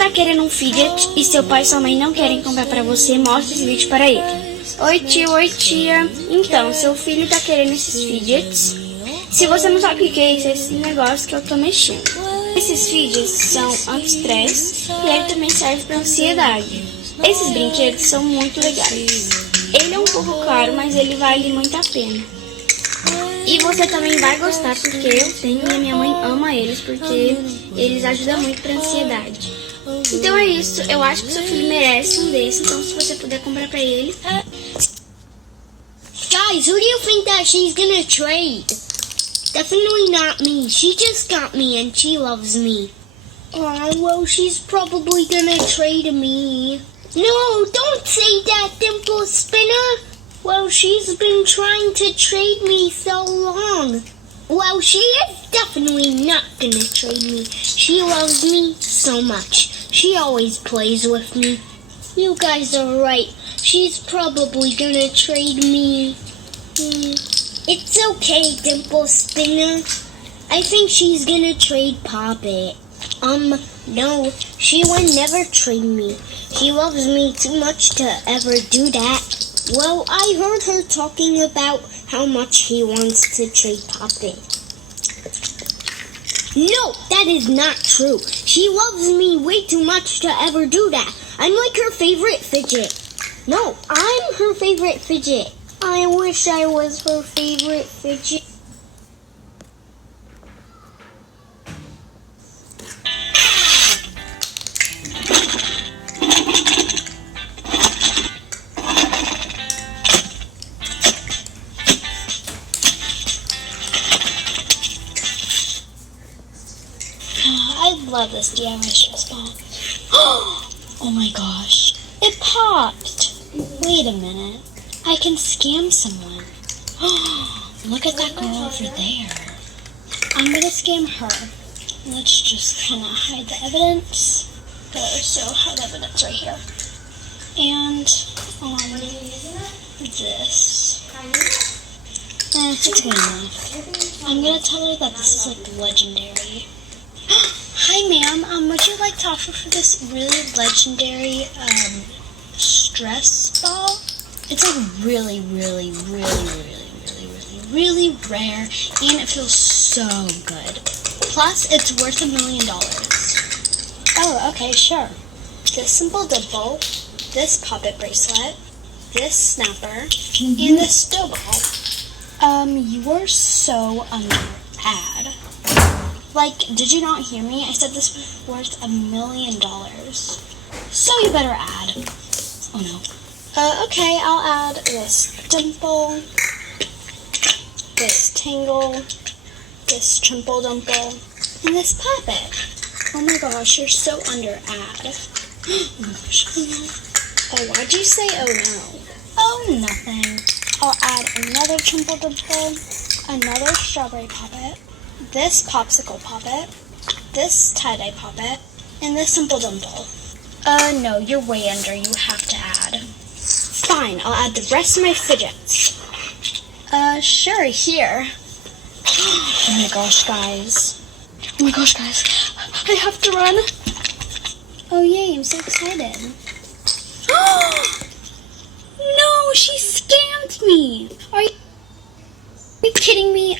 tá querendo um Fidget e seu pai e sua mãe não querem comprar pra você, mostre esse vídeo para ele. Oi tio, oi tia. Então, seu filho tá querendo esses Fidgets. Se você não sabe o que é isso, é esse negócio que eu tô mexendo. Esses Fidgets são anti-estresse e ele também serve pra ansiedade. Esses brinquedos são muito legais. Ele é um pouco caro, mas ele vale muito a pena. E você também vai gostar porque eu tenho e a minha mãe ama eles porque eles ajudam muito pra ansiedade. Então é isso, eu acho que seu filho merece um desses, então se você puder comprar pra ele. Guys, who do you think that she's gonna trade? Definitely not me. She just got me and she loves me. Oh, well, she's probably gonna trade me. No, don't say that, Dimple Spinner. Well, she's been trying to trade me so long. Well, she is definitely not gonna trade me. She loves me so much. She always plays with me. You guys are right. She's probably gonna trade me. It's okay, Dimple Spinner. I think she's gonna trade Poppet. No, she would never trade me. She loves me too much to ever do that. Well, I heard her talking about how much he wants to trade Poppet. No, that is not true. She loves me way too much to ever do that. I'm like her favorite Fidget. No, I'm her favorite Fidget. I wish I was her favorite Fidget. I love this DIY stress ball. Oh my gosh. It popped. Wait a minute. I can scam someone. Look at that girl over there. I'm gonna scam her. Let's just kind of hide the evidence. There, so hide evidence right here. And this. It's good enough. I'm gonna tell her that this is like legendary. Hi ma'am, would you like to offer for this really legendary stress ball? It's like really, really, really, really, really, really, really rare, and it feels so good. Plus, it's worth $1 million. Oh, okay, sure. This simple dimple, this poppet bracelet, this snapper, and this dough ball. You are so under ad. Like, did you not hear me? I said this was worth $1 million. So you better add. Oh no. Okay, I'll add this dimple, this tangle, this trimple dimple, and this poppet. Oh my gosh, you're so under ad. Oh my gosh, oh no. Oh, why'd you say oh no? Oh, nothing. I'll add another trimple dimple, another strawberry poppet, this popsicle poppet, this tie-dye poppet, and this simple dimple. No, you're way under. You have to add. Fine, I'll add the rest of my fidgets. Sure, here. Oh my gosh, guys. Oh my gosh, guys. I have to run. Oh, yay, I'm so excited. No, she scammed me. Are you kidding me?